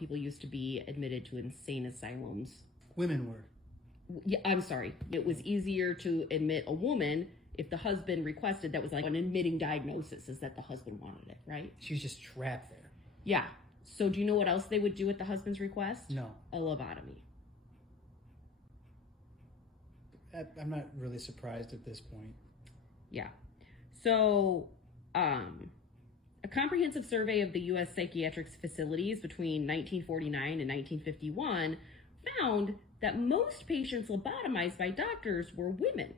people used to be admitted to insane asylums. Women were. Yeah, I'm sorry. It was easier to admit a woman if the husband requested. That was like an admitting diagnosis, is that the husband wanted it, right? She was just trapped there. Yeah. So do you know what else they would do at the husband's request? No. A lobotomy. I'm not really surprised at this point. Yeah. So, a comprehensive survey of the U.S. psychiatric facilities between 1949 and 1951 found that most patients lobotomized by doctors were women.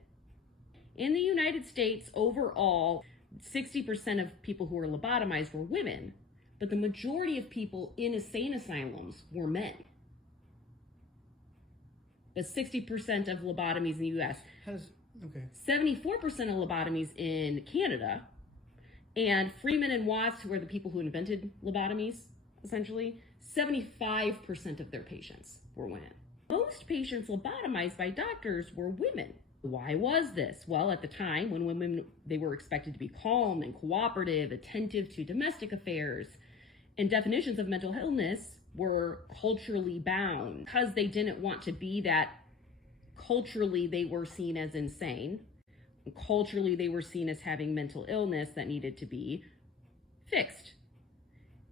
In the United States, overall, 60% of people who were lobotomized were women, but the majority of people in insane asylums were men. But 60% of lobotomies in the U.S. Okay. 74% of lobotomies in Canada, and Freeman and Watts, who are the people who invented lobotomies, essentially, 75% of their patients were women. Most patients lobotomized by doctors were women. Why was this? Well, at the time, when women, they were expected to be calm and cooperative, attentive to domestic affairs, and definitions of mental illness were culturally bound. Because they didn't want to be that, culturally they were seen as insane. Culturally they were seen as having mental illness that needed to be fixed.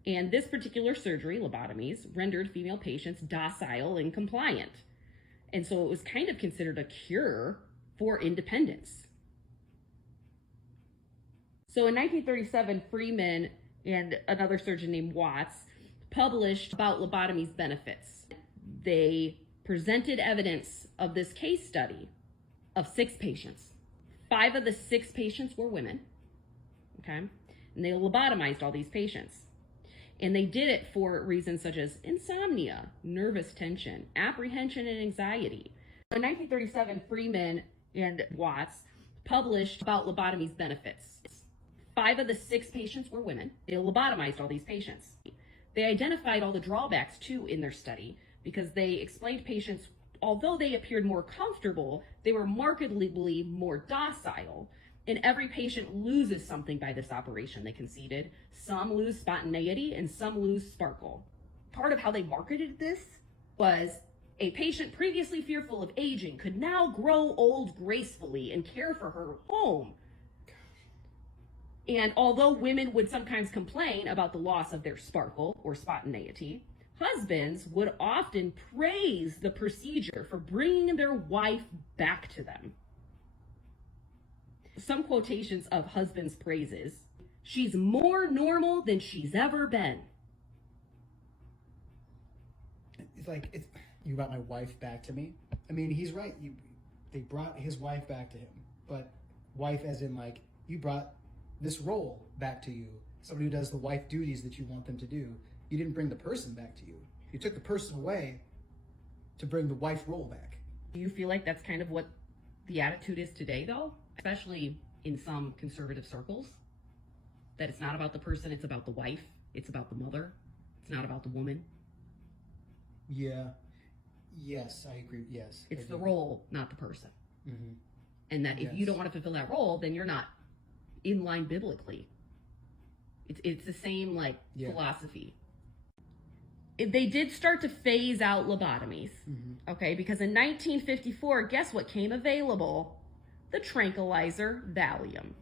And this particular surgery, lobotomies, rendered female patients docile and compliant. And so it was kind of considered a cure for independence. So in 1937, Freeman and another surgeon named Watts published about lobotomy's benefits. They presented evidence of this case study of 6 patients. 5 of the 6 patients were women, okay? And they lobotomized all these patients. And they did it for reasons such as insomnia, nervous tension, apprehension, and anxiety. In 1937, Freeman and Watts published about lobotomy's benefits. 5 of the 6 patients were women. They lobotomized all these patients. They identified all the drawbacks too in their study, because they explained patients, although they appeared more comfortable, they were markedly more docile. And every patient loses something by this operation, they conceded. Some lose spontaneity and some lose sparkle. Part of how they marketed this was a patient previously fearful of aging could now grow old gracefully and care for her home. And although women would sometimes complain about the loss of their sparkle or spontaneity, husbands would often praise the procedure for bringing their wife back to them. Some quotations of husbands' praises: "She's more normal than she's ever been." It's like, you brought my wife back to me. I mean, he's right. They brought his wife back to him. But wife as in, like, you brought this role back to you. Somebody who does the wife duties that you want them to do. You didn't bring the person back to you. You took the person away to bring the wife role back. Do you feel like that's kind of what the attitude is today, though? Especially in some conservative circles? That it's not about the person, it's about the wife, it's about the mother, it's not about the woman? Yeah. Yes, I agree. Yes. It's the role, not the person. Mm-hmm. And that if you don't want to fulfill that role, then you're not in line biblically. It's the same, like, philosophy. They did start to phase out lobotomies, okay? Because in 1954, guess what came available? The tranquilizer Valium.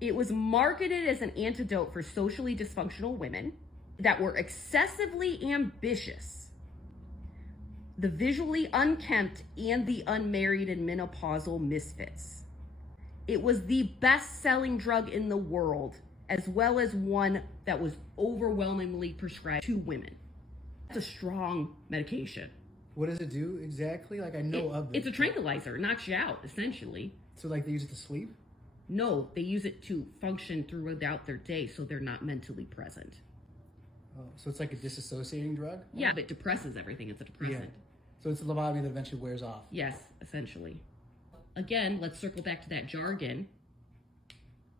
It was marketed as an antidote for socially dysfunctional women that were excessively ambitious, the visually unkempt, and the unmarried and menopausal misfits. It was the best-selling drug in the world, as well as one that was overwhelmingly prescribed to women. It's a strong medication. What does it do exactly? Like, I know of it. It's a tranquilizer. It knocks you out, essentially. So, like, they use it to sleep? No, they use it to function throughout their day so they're not mentally present. Oh, so it's like a disassociating drug? Yeah, but it depresses everything. It's a depressant. Yeah. So it's a lobotomy that eventually wears off. Yes, essentially. Again, let's circle back to that jargon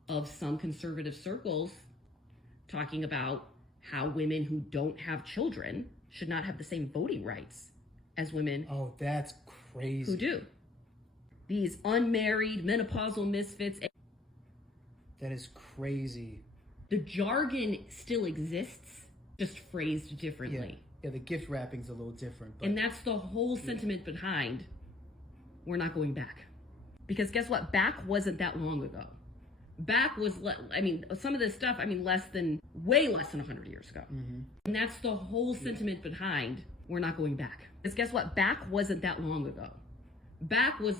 of some conservative circles talking about how women who don't have children should not have the same voting rights as women. Oh, that's crazy. Who do. These unmarried, menopausal misfits. That is crazy. The jargon still exists, just phrased differently. Yeah, the gift wrapping's a little different. But And that's the whole sentiment behind we're not going back. Because guess what? Back wasn't that long ago. Back was, some of this stuff, way less than 100 years ago. Mm-hmm. And that's the whole sentiment behind we're not going back. Because guess what? Back wasn't that long ago. Back was,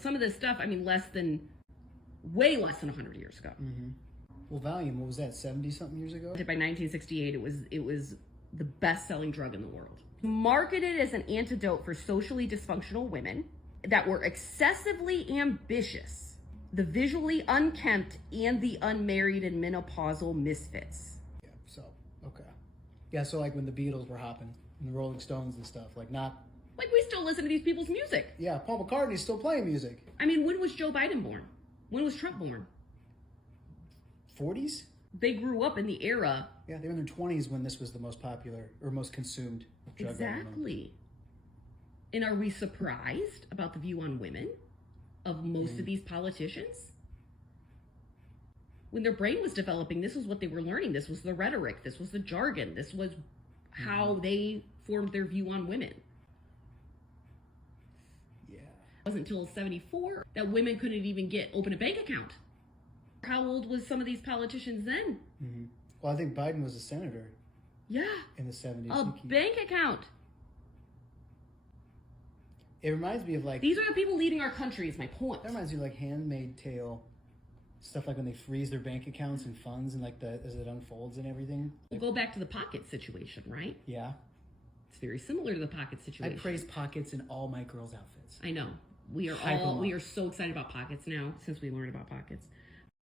some of this stuff, way less than 100 years ago. Mm-hmm. Well, Valium, what was that, 70-something years ago? By 1968, it was the best-selling drug in the world. Marketed as an antidote for socially dysfunctional women that were excessively ambitious, the visually unkempt, and the unmarried and menopausal misfits. Yeah, so, okay. Yeah, so like when the Beatles were hopping, and the Rolling Stones and stuff, like not... Like, we still listen to these people's music. Yeah, Paul McCartney's still playing music. When was Joe Biden born? When was Trump born? 40s? They grew up in the era. Yeah, they were in their 20s when this was the most popular, or most consumed drug. Exactly. And are we surprised about the view on women of most of these politicians? When their brain was developing, this was what they were learning. This was the rhetoric. This was the jargon. This was how they formed their view on women. Yeah. It wasn't until 74 that women couldn't even open a bank account. How old was some of these politicians then? Mm-hmm. Well, I think Biden was a senator. Yeah. In the 70s. A bank account. It reminds me of like... These are the people leading our country, is my point. That reminds me of like Handmaid's Tale. Stuff like when they freeze their bank accounts and funds and like as it unfolds and everything. We'll go back to the pocket situation, right? Yeah. It's very similar to the pocket situation. I praise pockets in all my girls' outfits. I know. We are so excited about pockets now since we learned about pockets.